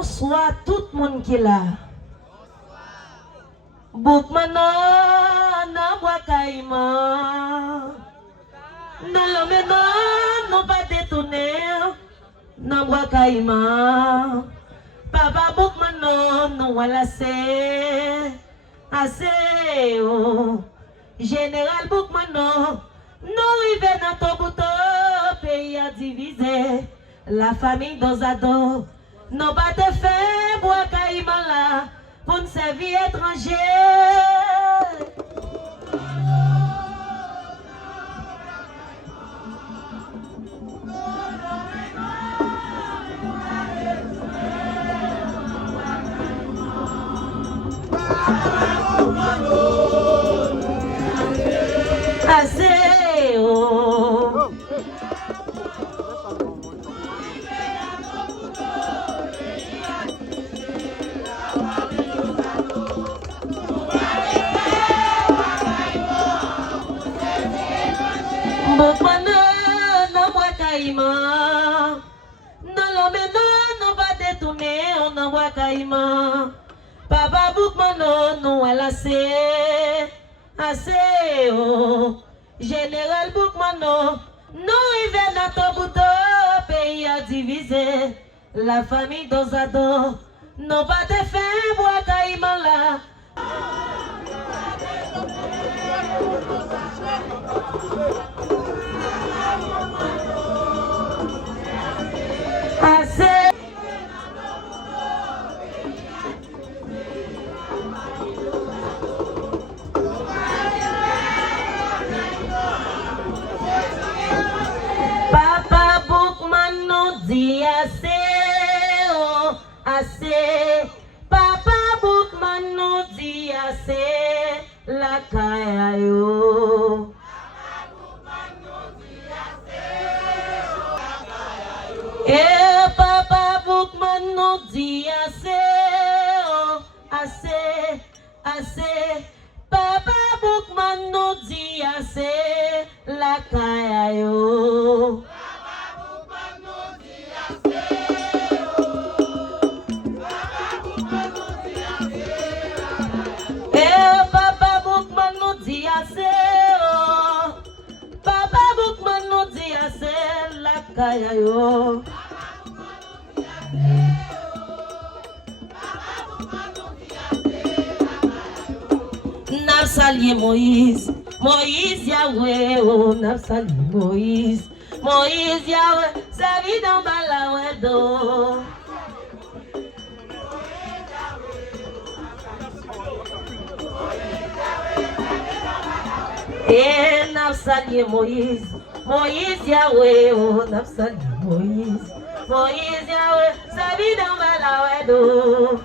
Bonsoir tout le monde qui est là. Boukmano na Wakaima. Non l'homme non pas détourné. Na Wakaima. Papa Boukmano non voilà c'est assez oh. Général Boukmano non rive dans ton bouton pays à diviser. La famille dans ado. Non pas te faire Wakaima là. Pour une servir étranger. Assez oh. Boukmano na Wakaima. Non l'homme non va détourner na Wakaima. Papa Boukmano non elle assez oh. Général Boukmano non il vient dans ton bouton pays à diviser. La famille dans ado non pas de fin Wakaima là. Assez. Papa Boukmano dit assez, oh, assez. Papa Boukmano dit assez, la caillou. Eh, Papa Boukmano dit assez, oh, assez, assez. Papa Boukmano dit assez, la caillou. Eh, Papa Boukmano dit assez, oh. Papa Boukmano dit assez, la caillou. N'a sali Moïse, Moïse Yahweh, oh, n'a sali Moïse, Moïse Yahweh, sa vie dans Balawedo. Et n'a sali Moïse, Moïse Yahweh, oh, n'a sali Moïse, Moïse Yahweh, sa vie dans Balawedo.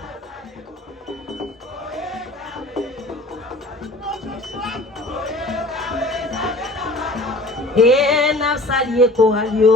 Et n'a sali Koralio.